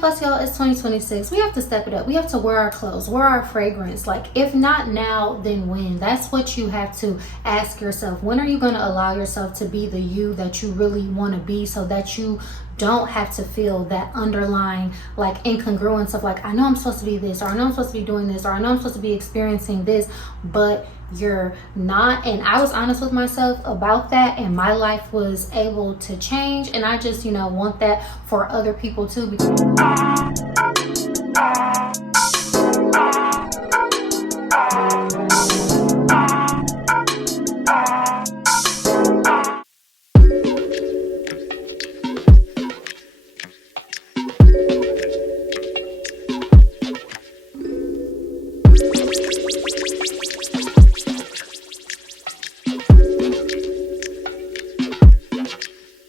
plus, y'all, it's 2026. We have to step it up. We have to wear our clothes, wear our fragrance. Like, if not now, then when? That's what you have to ask yourself. When are you going to allow yourself to be the you that you really want to be, so that you don't have to feel that underlying like incongruence of like, I know I'm supposed to be this, or I know I'm supposed to be doing this, or I know I'm supposed to be experiencing this, but you're not. And I was honest with myself about that, and my life was able to change. And I just, want that for other people too.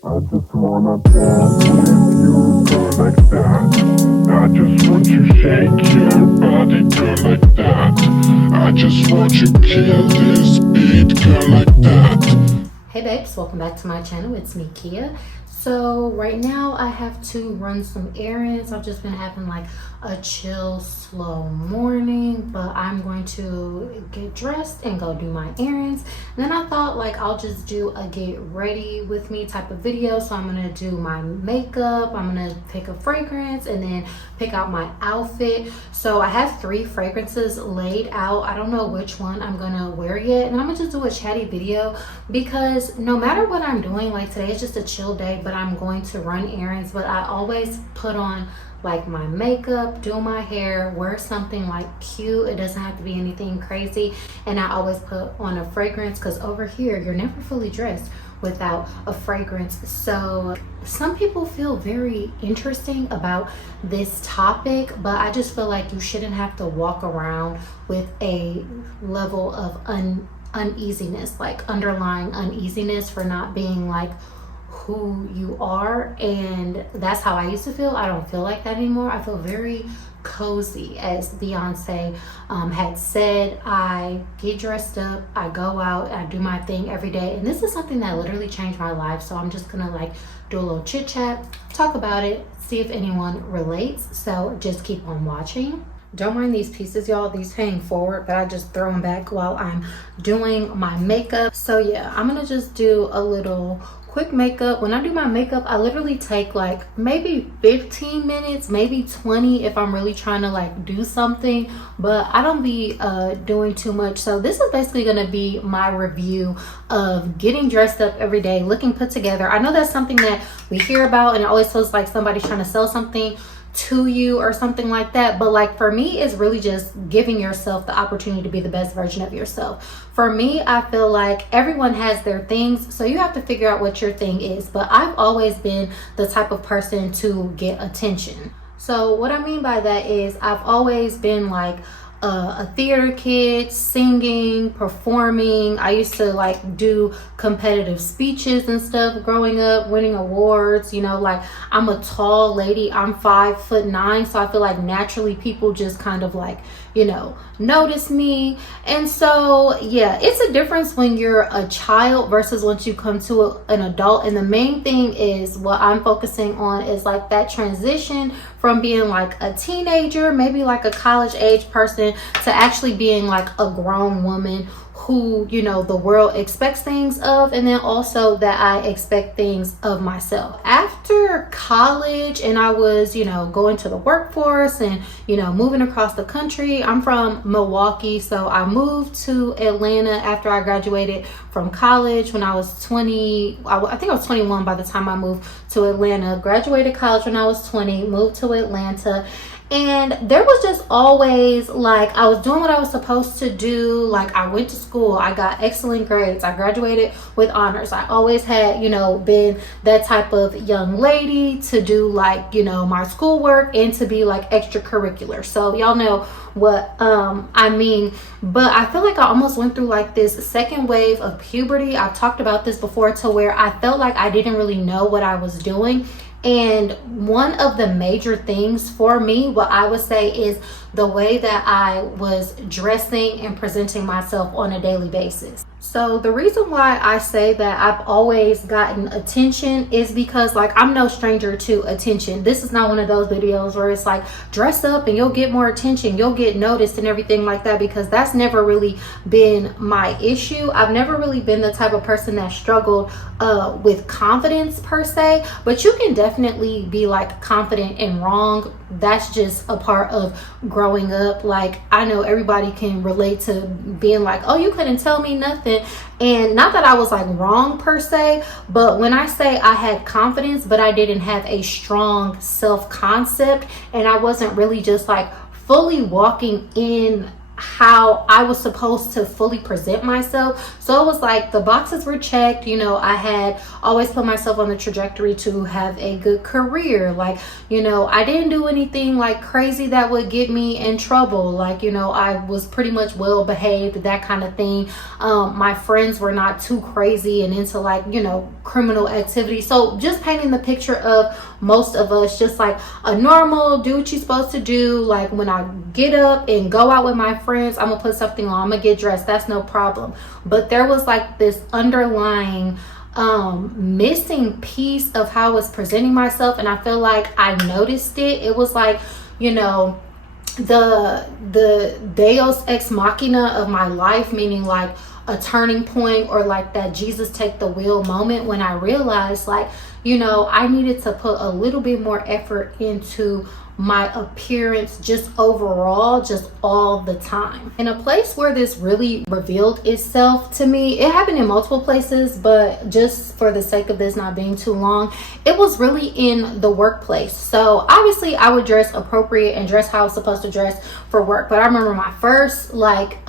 I just wanna dance with you, girl, like that. I just want you shake your body, girl, like that. I just want you kill this beat, girl, like that. Hey babes, welcome back to my channel. It's me, Kiya. So right now I have to run some errands. I've just been having like a chill, slow morning, but I'm going to get dressed and go do my errands. And then I thought like I'll just do a get ready with me type of video. So I'm gonna do my makeup, I'm gonna pick a fragrance, and then pick out my outfit. So I have 3 fragrances laid out. I don't know which one I'm gonna wear yet, and I'm gonna just do a chatty video because no matter what I'm doing, like today is just a chill day, but I'm going to run errands. But I always put on like my makeup, do my hair, wear something like cute. It doesn't have to be anything crazy. And I always put on a fragrance, because over here you're never fully dressed without a fragrance. So some people feel very interesting about this topic, but I just feel like you shouldn't have to walk around with a level of uneasiness, like underlying uneasiness for not being like who you are. And that's how I used to feel. I don't feel like that anymore. I feel very cozy. As Beyonce had said, I get dressed up, I go out, I do my thing every day. And this is something that literally changed my life. So I'm just gonna like do a little chit chat, talk about it, see if anyone relates. So just keep on watching. Don't mind these pieces, y'all. These hang forward, but I just throw them back while I'm doing my makeup. So yeah, I'm gonna just do a little quick makeup. When I do my makeup, I literally take like maybe 15 minutes, maybe 20 if I'm really trying to like do something, but I don't be doing too much. So this is basically gonna be my review of getting dressed up every day, looking put together. I know that's something that we hear about, and it always feels like somebody's trying to sell something to you or something like that, but like for me, it's really just giving yourself the opportunity to be the best version of yourself. For me, I feel like everyone has their things, so you have to figure out what your thing is. But I've always been the type of person to get attention. So what I mean by that is I've always been like a theater kid, singing, performing. I used to like do competitive speeches and stuff growing up, winning awards. Like I'm a tall lady, I'm 5'9", so I feel like naturally people just kind of like notice me. And so yeah, it's a difference when you're a child versus once you come to an adult. And the main thing is what I'm focusing on is like that transition from being like a teenager, maybe like a college age person, to actually being like a grown woman who the world expects things of, and then also that I expect things of myself. After college and I was going to the workforce and moving across the country. I'm from Milwaukee, so I moved to Atlanta after I graduated from college when I was 20. I think I was 21 by the time I moved to Atlanta. Graduated college when I was 20, moved to Atlanta. And there was just always like, I was doing what I was supposed to do. Like I went to school, I got excellent grades, I graduated with honors. I always had, been that type of young lady to do like, my schoolwork and to be like extracurricular. So y'all know what I mean. But I feel like I almost went through like this second wave of puberty. I've talked about this before, to where I felt like I didn't really know what I was doing. And one of the major things for me, what I would say, is the way that I was dressing and presenting myself on a daily basis. So the reason why I say that I've always gotten attention is because like I'm no stranger to attention. This is not one of those videos where it's like dress up and you'll get more attention, you'll get noticed and everything like that, because that's never really been my issue. I've never really been the type of person that struggled with confidence per se, but you can definitely be like confident and wrong. That's just a part of growing up. Like I know everybody can relate to being like, oh, you couldn't tell me nothing. And not that I was like wrong per se, but when I say I had confidence but I didn't have a strong self-concept, and I wasn't really just like fully walking in how I was supposed to fully present myself. So it was like the boxes were checked, you know, I had always put myself on the trajectory to have a good career. Like, you know, I didn't do anything like crazy that would get me in trouble. Like, you know, I was pretty much well behaved, that kind of thing. My friends were not too crazy and into like, you know, criminal activity. So just painting the picture of most of us, just like a normal, do what you're supposed to do. Like when I get up and go out with my friends, I'm gonna put something on, I'm gonna get dressed, that's no problem. But there was like this underlying missing piece of how I was presenting myself, and I feel like I noticed it. It was like, you know, the deus ex machina of my life, meaning like a turning point or like that Jesus take the wheel moment, when I realized like, you know, I needed to put a little bit more effort into my appearance, just overall, just all the time. In a place where this really revealed itself to me, it happened in multiple places, but just for the sake of this not being too long, it was really in the workplace. So obviously I would dress appropriate and dress how I was supposed to dress for work. But I remember my first like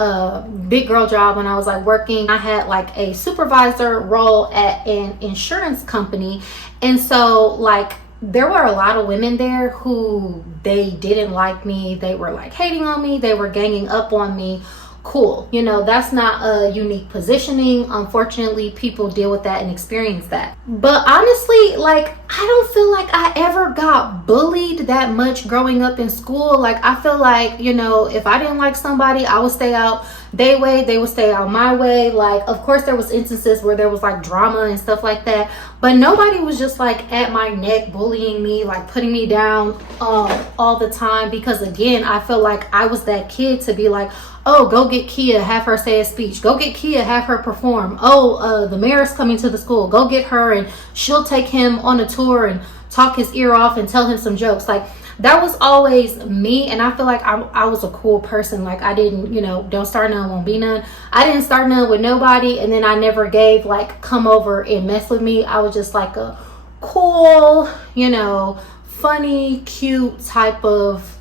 big girl job when I was like working, I had like a supervisor role at an insurance company. And so like there were a lot of women there who they didn't like me. They were like hating on me. They were ganging up on me. Cool. You know, that's not a unique positioning. Unfortunately, people deal with that and experience that. But honestly, like, I don't feel like I ever got bullied that much growing up in school. Like, I feel like, you know, if I didn't like somebody, I would stay out their way, they would stay out my way. Like, of course there was instances where there was like drama and stuff like that, but nobody was just like at my neck bullying me, like putting me down all the time. Because again, I feel like I was that kid to be like, oh, go get Kiya, have her say a speech. Go get Kiya, have her perform. Oh, the mayor's coming to the school. Go get her and she'll take him on a tour and talk his ear off and tell him some jokes. Like, that was always me. And I feel like I was a cool person. Like, I didn't, you know, don't start none, won't be none. I didn't start none with nobody. And then I never gave like, come over and mess with me. I was just like a cool, you know, funny, cute type of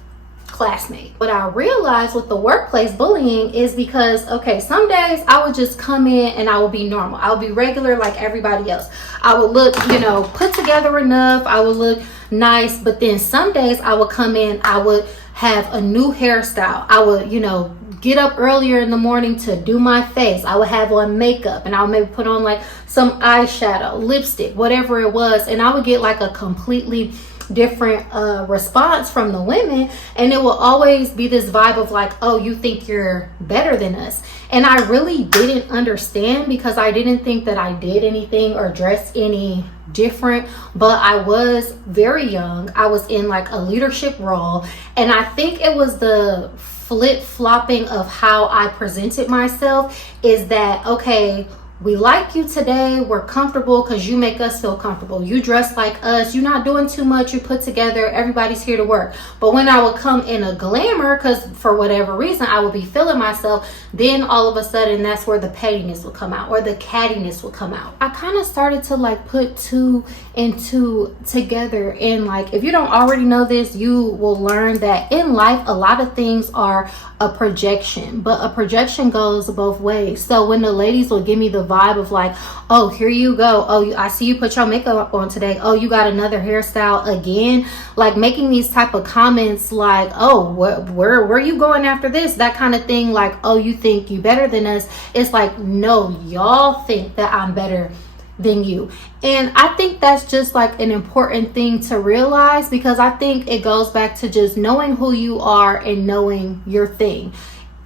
classmate. What I realized with the workplace bullying is because, okay, some days I would just come in and I would be normal. I would be regular like everybody else. I would look, you know, put together enough. I would look nice. But then some days I would come in, I would have a new hairstyle. I would, you know, get up earlier in the morning to do my face. I would have on makeup and I would maybe put on like some eyeshadow, lipstick, whatever it was. And I would get like a completely different response from the women, and it will always be this vibe of like, oh, you think you're better than us. And I really didn't understand, because I didn't think that I did anything or dressed any different. But I was very young, I was in like a leadership role, and I think it was the flip-flopping of how I presented myself, is that, okay, we like you today, we're comfortable because you make us feel comfortable. You dress like us, you're not doing too much, you put together, everybody's here to work. But when I would come in a glamour, because for whatever reason I would be feeling myself, then all of a sudden that's where the pettiness would come out, or the cattiness would come out. I kind of started to like put two and two together, and like, if you don't already know this, you will learn that in life a lot of things are a projection, but a projection goes both ways. So when the ladies will give me the vibe of like, oh, here you go, oh, I see you put your makeup on today, oh, you got another hairstyle again, like making these type of comments like, oh, where are you going after this, that kind of thing, like, oh, you think you better than us. It's like, no, y'all think that I'm better than you. And I think that's just like an important thing to realize, because I think it goes back to just knowing who you are and knowing your thing.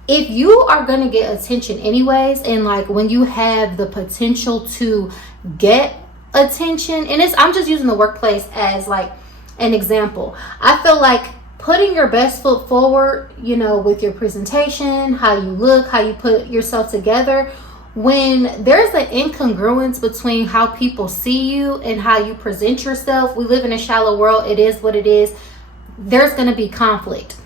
if you are going to get attention anyways, and like when you have the potential to get attention, and I'm just using the workplace as like an example. I feel like putting your best foot forward, you know, with your presentation, how you look, how you put yourself together, when there's an incongruence between how people see you and how you present yourself, we live in a shallow world. It is what it is. There's going to be conflict.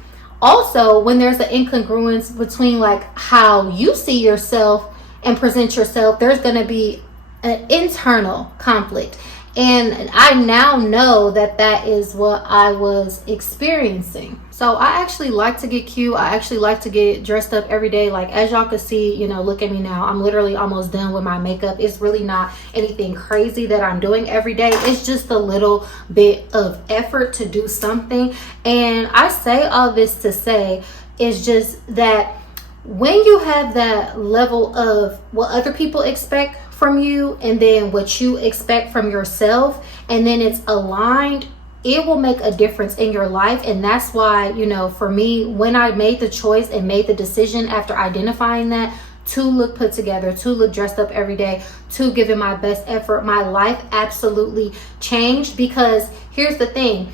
Also, when there's an incongruence between like how you see yourself and present yourself, there's going to be an internal conflict. And I now know that that is what I was experiencing. So I actually like to get cute. I actually like to get dressed up every day. Like, as y'all can see, you know, look at me now. I'm literally almost done with my makeup. It's really not anything crazy that I'm doing every day. It's just a little bit of effort to do something. And I say all this to say is just that when you have that level of what other people expect from you and then what you expect from yourself, and then it's aligned, it will make a difference in your life. And that's why, you know, for me, when I made the choice and made the decision after identifying that to look put together, to look dressed up every day, to give it my best effort, my life absolutely changed. Because here's the thing,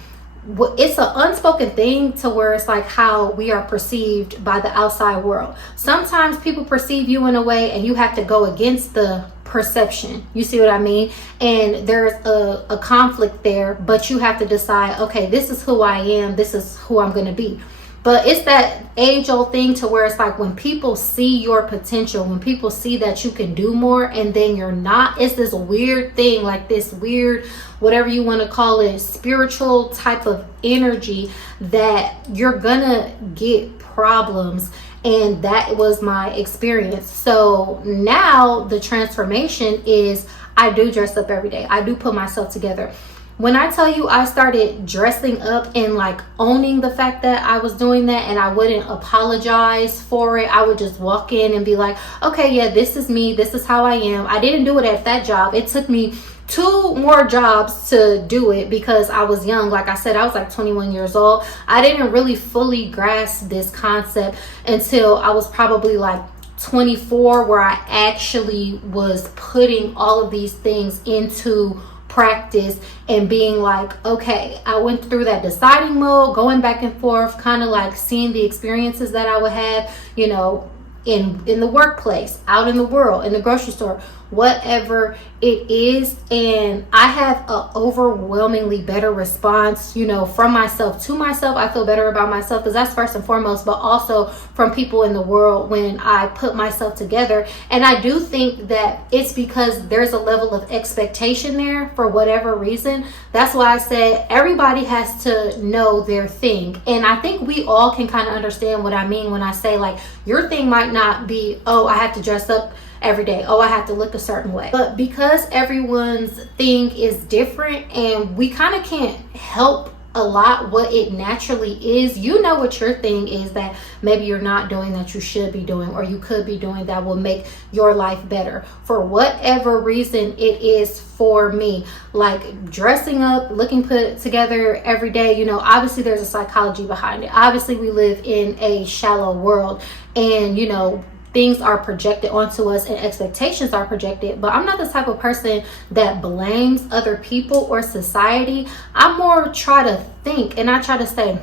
it's an unspoken thing to where it's like how we are perceived by the outside world. Sometimes people perceive you in a way and you have to go against the perception. You see what I mean? And there's a conflict there, but you have to decide, okay, this is who I am. This is who I'm going to be. But it's that age-old thing to where it's like when people see your potential, when people see that you can do more and then you're not, it's this weird thing, like this weird, whatever you want to call it, spiritual type of energy that you're gonna get problems. And that was my experience. So now the transformation is I do dress up every day. I do put myself together. When I tell you I started dressing up and like owning the fact that I was doing that, and I wouldn't apologize for it. I would just walk in and be like, okay, yeah, this is me. This is how I am. I didn't do it at that job. It took me 2 more jobs to do it because I was young. Like I said, I was like 21 years old. I didn't really fully grasp this concept until I was probably like 24, where I actually was putting all of these things into practice and being like, okay, I went through that deciding mode, going back and forth, kind of like seeing the experiences that I would have, you know, in the workplace, out in the world, in the grocery store, whatever it is. And I have an overwhelmingly better response, you know, from myself to myself. I feel better about myself because that's first and foremost, but also from people in the world when I put myself together. And I do think that it's because there's a level of expectation there for whatever reason. That's why I said everybody has to know their thing. And I think we all can kind of understand what I mean when I say like your thing might not be, oh, I have to dress up every day, oh, I have to look a certain way. But because everyone's thing is different and we kind of can't help a lot what it naturally is, you know what your thing is that maybe you're not doing that you should be doing, or you could be doing that will make your life better. For whatever reason it is for me, like dressing up, looking put together every day, you know, obviously there's a psychology behind it. Obviously we live in a shallow world and, you know, things are projected onto us and expectations are projected, but I'm not the type of person that blames other people or society. I more try to think and I try to say,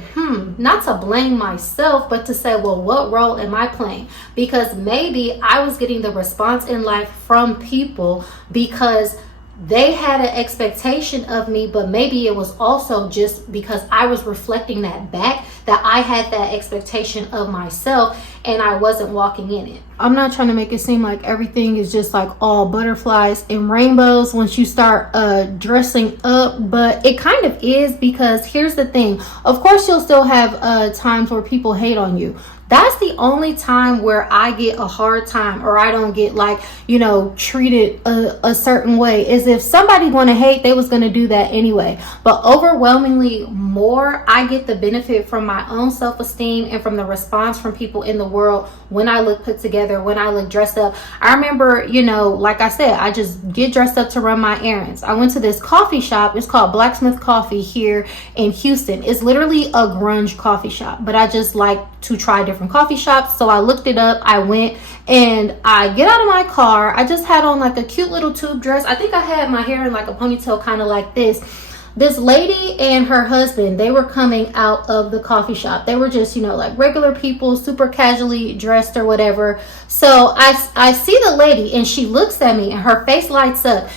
not to blame myself, but to say, well, what role am I playing? Because maybe I was getting the response in life from people because they had an expectation of me, but maybe it was also just because I was reflecting that back, that I had that expectation of myself and I wasn't walking in it. I'm not trying to make it seem like everything is just like all butterflies and rainbows once you start dressing up, but it kind of is, because here's the thing. Of course, you'll still have times where people hate on you. That's the only time where I get a hard time, or I don't get like, you know, treated a certain way, is if somebody want to hate, they was going to do that anyway. But overwhelmingly more, I get the benefit from my own self-esteem and from the response from people in the world when I look put together together when I look dressed up. I remember, you know, like I said, I just get dressed up to run my errands. I went to this coffee shop. It's called Blacksmith Coffee here in Houston. It's literally a grunge coffee shop, but I just like to try different coffee shops. So I looked it up. I went and I get out of my car. I just had on like a cute little tube dress. I think I had my hair in like a ponytail, kind of like this. This lady and her husband, they were coming out of the coffee shop. They were just, you know, like regular people, super casually dressed or whatever. So I see the lady and she looks at me and her face lights up.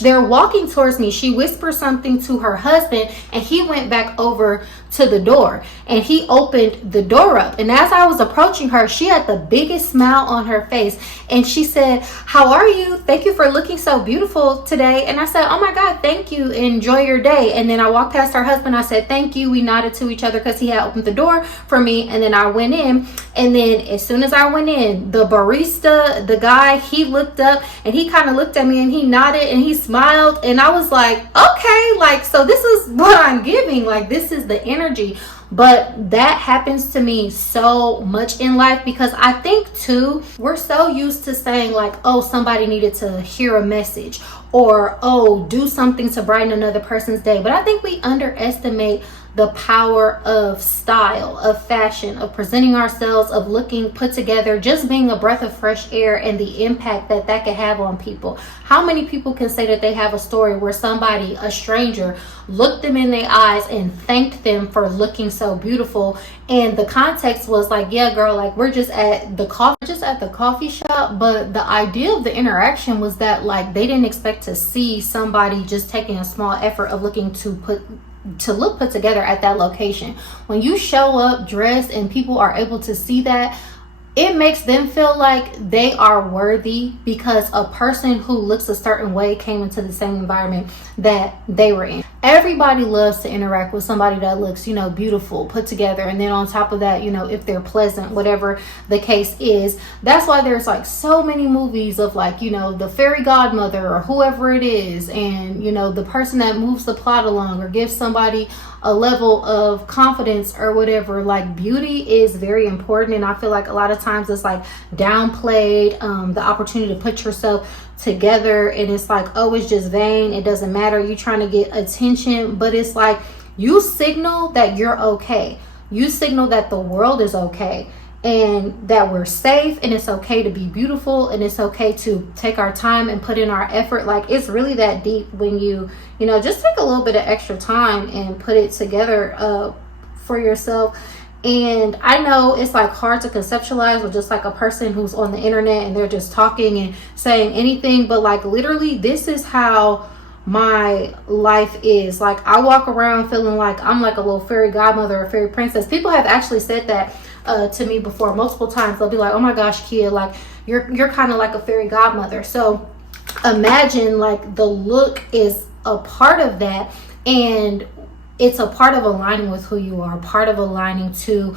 They're walking towards me. She whispers something to her husband and he went back over to the door and he opened the door up. And as I was approaching her, she had the biggest smile on her face and she said, "How are you? Thank you for looking so beautiful today." And I said, "Oh my God, thank you. Enjoy your day." And then I walked past her husband. I said, "Thank you." We nodded to each other because he had opened the door for me. And then I went in. And then as soon as I went in, the barista, the guy, he looked up and he kind of looked at me and he nodded and he smiled. And I was like, okay, like, so this is what I'm giving. Like, this is the energy. But that happens to me so much in life because I think too, we're so used to saying like, oh, somebody needed to hear a message or, oh, do something to brighten another person's day. But I think we underestimate the power of style, of fashion, of presenting ourselves, of looking put together, just being a breath of fresh air and the impact that that can have on people. How many people can say that they have a story where somebody, a stranger, looked them in their eyes and thanked them for looking so beautiful? And the context was like, yeah, girl, like we're just at the coffee shop. But the idea of the interaction was that like they didn't expect to see somebody just taking a small effort of looking to look put together at that location. When you show up dressed and people are able to see that, it makes them feel like they are worthy because a person who looks a certain way came into the same environment that they were in. Everybody loves to interact with somebody that looks, you know, beautiful, put together. And then on top of that, you know, if they're pleasant, whatever the case is. That's why there's like so many movies of like, you know, the fairy godmother or whoever it is. And, you know, the person that moves the plot along or gives somebody a level of confidence or whatever. Like beauty is very important. And I feel like a lot of times it's like downplayed, the opportunity to put yourself together, and it's like, oh, it's just vain, it doesn't matter, you trying to get attention. But it's like you signal that you're okay, you signal that the world is okay and that we're safe, and it's okay to be beautiful, and it's okay to take our time and put in our effort. Like it's really that deep when you know, just take a little bit of extra time and put it together for yourself. And I know it's like hard to conceptualize with just like a person who's on the internet and they're just talking and saying anything, but like literally this is how my life is. Like I walk around feeling like I'm like a little fairy godmother or fairy princess. People have actually said that to me before multiple times. They'll be like, oh my gosh, Kiya, like you're kind of like a fairy godmother. So imagine like the look is a part of that, and it's a part of aligning with who you are, part of aligning to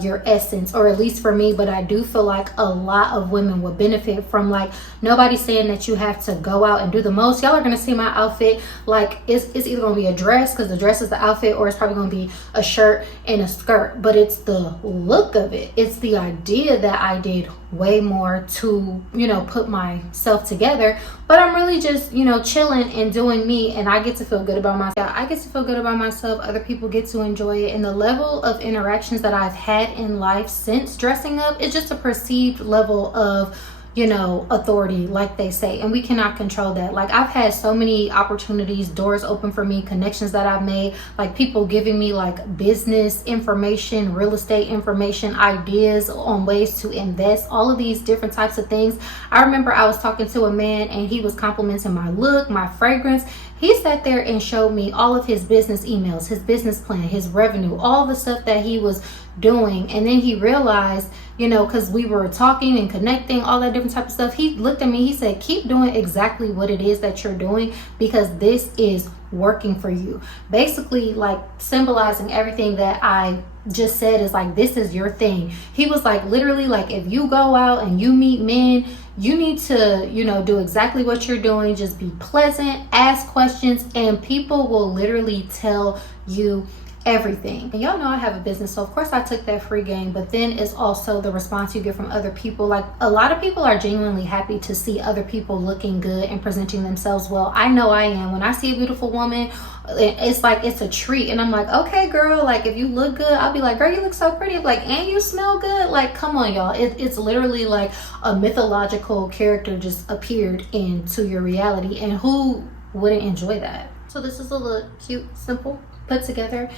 your essence, or at least for me. But I do feel like a lot of women would benefit from like, nobody's saying that you have to go out and do the most. Y'all are going to see my outfit. Like it's either going to be a dress because the dress is the outfit, or it's probably going to be a shirt and a skirt. But it's the look of it. It's the idea that I did way more to, you know, put myself together. But I'm really just, you know, chilling and doing me, and I get to feel good about myself. I get to feel good about myself. Other people get to enjoy it. And the level of interactions that I've had in life since dressing up is just a perceived level of, you know, authority, like they say, and we cannot control that. Like I've had so many opportunities, doors open for me, connections that I've made, like people giving me like business information, real estate information, ideas on ways to invest, all of these different types of things. I remember I was talking to a man and he was complimenting my look, my fragrance. He sat there and showed me all of his business emails, his business plan, his revenue, all the stuff that he was doing. And then he realized, you know, because we were talking and connecting, all that different type of stuff, he looked at me, he said, keep doing exactly what it is that you're doing, because this is working for you. Basically, like symbolizing everything that I just said is like, this is your thing. He was like, literally, like if you go out and you meet men, you need to, you know, do exactly what you're doing. Just be pleasant, ask questions, and people will literally tell you everything. And y'all know I have a business, so of course I took that free game, but then it's also the response you get from other people. Like, a lot of people are genuinely happy to see other people looking good and presenting themselves well. I know I am. When I see a beautiful woman, it's like it's a treat, and I'm like, okay girl, like if you look good, I'll be like, girl, you look so pretty. I'm like, and you smell good. Like, come on y'all, it's literally like a mythological character just appeared into your reality, and who wouldn't enjoy that? So this is a little cute, simple, put together.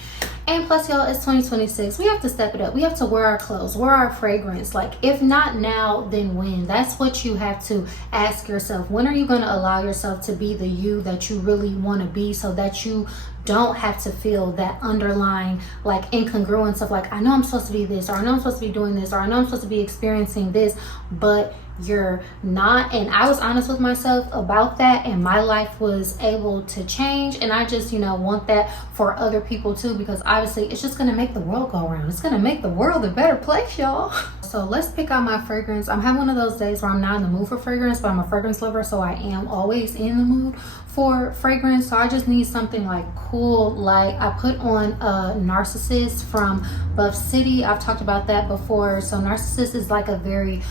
And plus y'all, it's 2026. We have to step it up. We have to wear our clothes, wear our fragrance. Like, if not now, then when? That's what you have to ask yourself. When are you going to allow yourself to be the you that you really want to be, so that you don't have to feel that underlying like incongruence of like, I know I'm supposed to be this, or I know I'm supposed to be doing this, or I know I'm supposed to be experiencing this, but you're not. And I was honest with myself about that, and my life was able to change. And I just, want that for other people too, because obviously it's just gonna make the world go around. It's gonna make the world a better place, y'all. So let's pick out my fragrance. I'm having one of those days where I'm not in the mood for fragrance, but I'm a fragrance lover, so I am always in the mood for fragrance. So I just need something like cool. Like, I put on Narcissus from Buff City. I've talked about that before. So Narcissus is like a very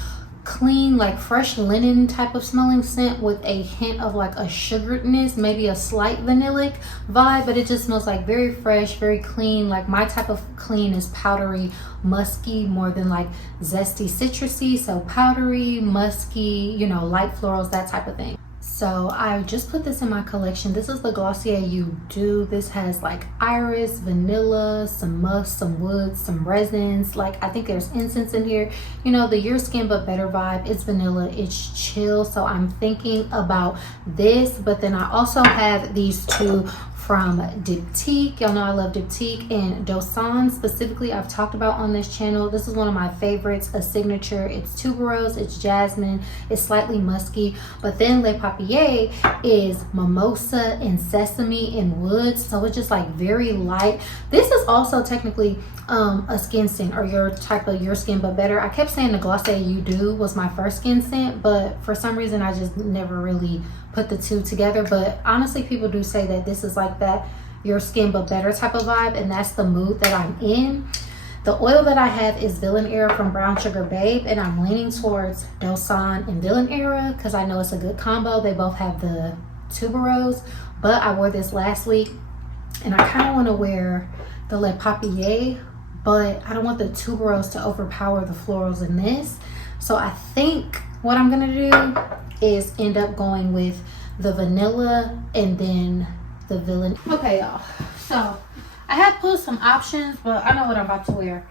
clean, like fresh linen type of smelling scent with a hint of like a sugaredness, maybe a slight vanillic vibe, but it just smells like very fresh, very clean. Like, my type of clean is powdery, musky, more than like zesty, citrusy. So powdery, musky, light florals, that type of thing. So I just put this in my collection. This is the Glossier You Do. This has like iris, vanilla, some musk, some wood, some resins. Like, I think there's incense in here. The Your Skin But Better vibe. It's vanilla, it's chill. So I'm thinking about this. But then I also have these two from Diptyque. Y'all know I love Diptyque and Dosan specifically. I've talked about on this channel. This is one of my favorites, a signature. It's tuberose, it's jasmine, it's slightly musky. But then Le Papier is mimosa and sesame and wood, so it's just like very light. This is also technically a skin scent, or your type of Your Skin But Better. I kept saying the Glossier You Do was my first skin scent, but for some reason I just never really put the two together. But honestly, people do say that this is like that Your Skin But Better type of vibe, and that's the mood that I'm in. The oil that I have is Villain Era from Brown Sugar Babe, and I'm leaning towards Dosan and Villain Era because I know it's a good combo. They both have the tuberose, but I wore this last week, and I kind of want to wear the Le Papier, but I don't want the tuberose to overpower the florals in this. So I think what I'm gonna do is end up going with the vanilla and then the Villain. Okay y'all, so I have pulled some options, but I know what I'm about to wear.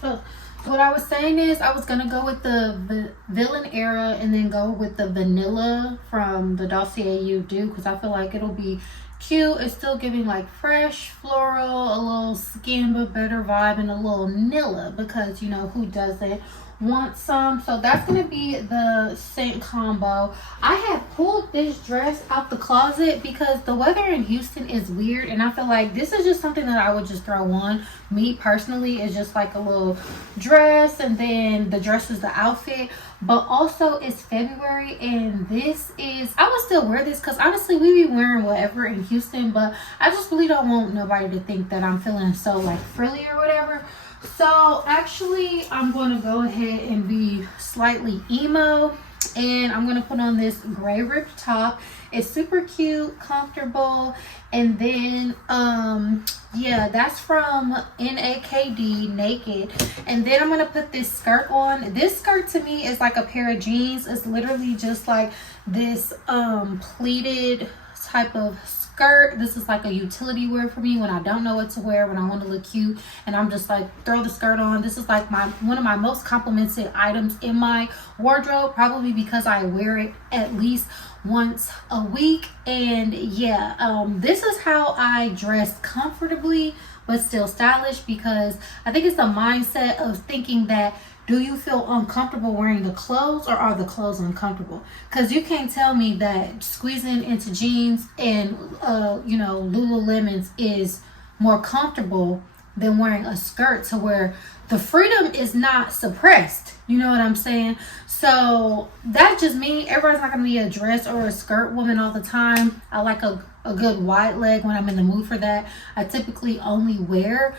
So what I was saying is I was gonna go with the Villain Era and then go with the vanilla from the Dossier You Do, because I feel like it'll be cute. It's still giving like fresh floral, a little Skin But Better vibe, and a little vanilla, because who doesn't want some. So that's gonna be the scent combo. I have pulled this dress out the closet because the weather in Houston is weird, and I feel like this is just something that I would just throw on. Me personally, is just like a little dress, and then the dress is the outfit. But also it's February, and this is, I would still wear this because honestly we be wearing whatever in Houston, but I just really don't want nobody to think that I'm feeling so like frilly or whatever. So actually I'm going to go ahead and be slightly emo, and I'm going to put on this gray ripped top. It's super cute, comfortable, and then yeah, that's from NAKD, Naked. And then I'm going to put this skirt on. This skirt to me is like a pair of jeans. It's literally just like this pleated type of skirt. This is like a utility wear for me when I don't know what to wear, when I want to look cute, and I'm just like, throw the skirt on. This is like one of my most complimented items in my wardrobe, probably because I wear it at least once a week. And yeah, this is how I dress comfortably but still stylish, because I think it's the mindset of thinking that, do you feel uncomfortable wearing the clothes, or are the clothes uncomfortable? Because you can't tell me that squeezing into jeans and Lululemons is more comfortable than wearing a skirt, to where the freedom is not suppressed. You know what I'm saying? So that's just me. Everybody's not gonna be a dress or a skirt woman all the time. I like a a good wide leg when I'm in the mood for that. I typically only wear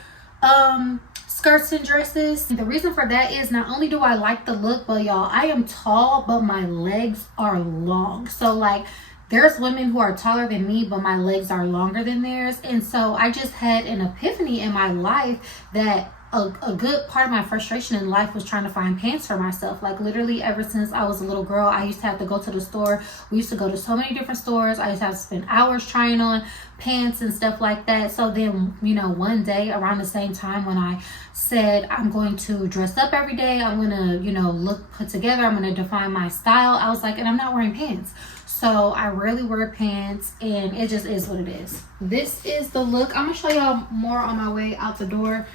skirts and dresses. The reason for that is not only do I like the look, but y'all, I am tall, but my legs are long. So like, there's women who are taller than me, but my legs are longer than theirs. And so I just had an epiphany in my life that a good part of my frustration in life was trying to find pants for myself. Like literally ever since I was a little girl, I used to have to go to the store. We used to go to so many different stores. I used to have to spend hours trying on pants and stuff like that. So then, you know, one day around the same time when I said I'm going to dress up every day, I'm going to, you know, look put together, I'm going to define my style, I was like, and I'm not wearing pants. So I rarely wear pants, and it just is what it is. This is the look. I'm going to show y'all more on my way out the door.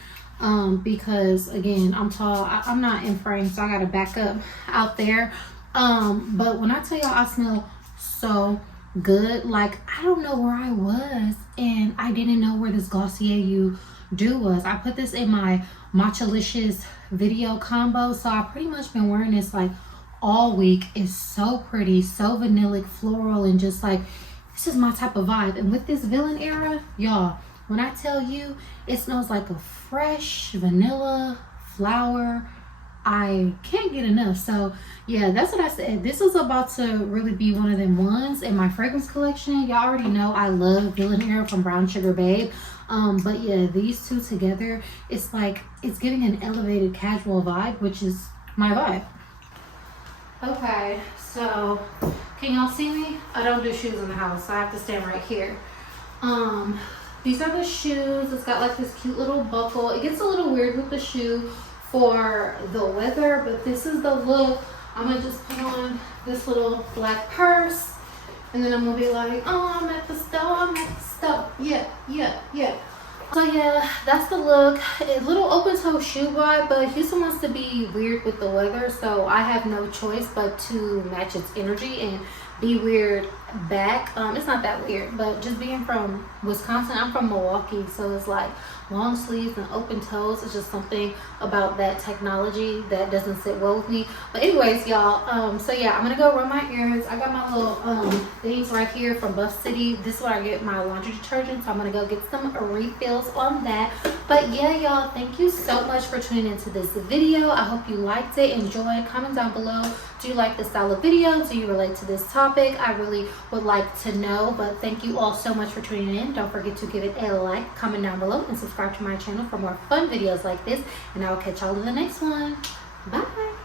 Because again, I'm tall, I'm not in frame, so I gotta back up out there. But when I tell y'all I smell so good, like I don't know where I was and I didn't know where this Glossier You Do was. I put this in my Matchalicious video combo, so I pretty much been wearing this like all week. It's so pretty, so vanillic, floral, and just like, this is my type of vibe. And with this villain era, y'all, when I tell you it smells like a fresh vanilla flower, I can't get enough. So yeah, that's what I said. This is about to really be one of them ones in my fragrance collection. Y'all already know I love Villain Era from Brown Sugar Babe. But yeah, these two together, it's like, it's giving an elevated casual vibe, which is my vibe. Okay, so can y'all see me? I don't do shoes in the house, so I have to stand right here. These are the shoes. It's got like this cute little buckle. It gets a little weird with the shoe for the weather, but this is the look. I'm gonna just put on this little black purse, and then I'm gonna be like, oh, I'm at the store, I'm at the store. Yeah. So yeah, that's the look. A little open toe shoe vibe, but Houston wants to be weird with the weather, so I have no choice but to match its energy and be weird back. It's not that weird, but just being from Wisconsin, I'm from Milwaukee, so it's like long sleeves and open toes. It's just something about that technology that doesn't sit well with me. But anyways, y'all, so yeah, I'm gonna go run my errands. I got my little things right here from Buff City. This is where I get my laundry detergent, so I'm gonna go get some refills on that. But yeah, y'all, thank you so much for tuning into this video. I hope you liked it, enjoyed. Comment down below, do you like this style of video? Do you relate to this topic? I really would like to know. But thank you all so much for tuning in. Don't forget to give it a like, comment down below, and subscribe to my channel for more fun videos like this. And I will catch y'all in the next one. Bye.